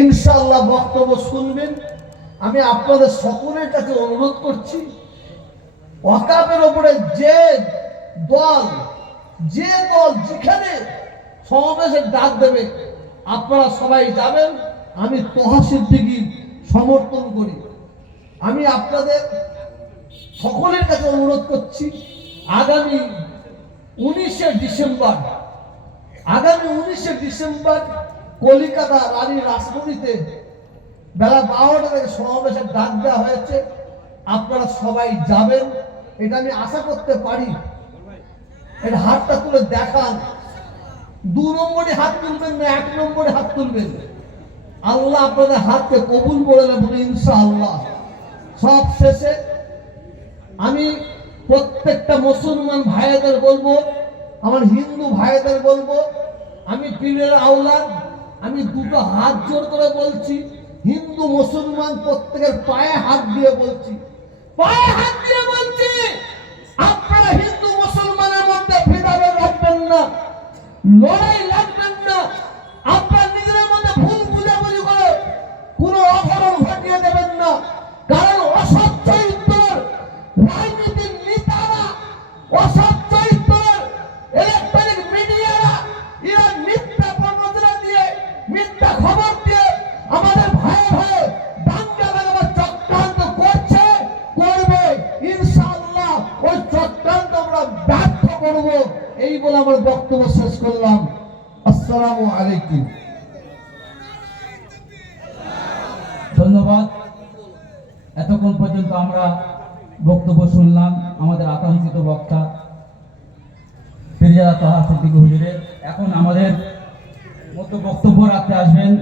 ইনশাআল্লাহ বক্তব্য শুনবেন। আমি আপনাদের সকলের কাছে অনুরোধ করছি ওয়াকাবের ওপরে যে দল যে দল যেখানে সমাবেশের ডাক দেবে, আপনারা সবাই যাবেন, আমি তহসিল দিকে সমর্থন করি। আমি আপনাদের সকলের কাছে অনুরোধ করছি, আগামী উনিশে ডিসেম্বর, আগামী উনিশে ডিসেম্বর কলিকাতা রানী রাসমণিতে বেলা বারোটা থেকে সমাবেশের ডাক দেওয়া হয়েছে। আপনারা সবাই যাবেন। এটা আমি আশা করতে পারি। এটা হাতটা তুলে দেখান। দু নম্বরে হাত তুলবেন না, এক নম্বরে হাত তুলবেন। আল্লাহ আপনাদের হাতকে কবুল করে নেবেন ইনশাআল্লাহ। সব শেষে আমি প্রত্যেকটা মুসলমান ভাইদের বলব, আমার হিন্দু ভাইদের বলব, আমি পীরের আওলাদ আমি দুটো হাত জোর করে বলছি, হিন্দু, মুসলমান প্রত্যেকের পায়ে হাত দিয়ে বলছি। পায়ে হাত দিয়ে বলছি, আপনারা হিন্দু, মুসলমানের মধ্যে ভেদাভেদ রাখবেন না। লড়াই করব। এই বলে আমার বক্তব্য শেষ করলাম। আসসালামু আলাইকুম। ধন্যবাদ। এতক্ষণ পর্যন্ত আমরা বক্তব্য শুনলাম আমাদের আকাঙ্ক্ষিত বক্তা ফিরিয়া তহা সিদ্দিক হুজুরের। এখন আমাদের মতো বক্তব্য রাখতে আসবেন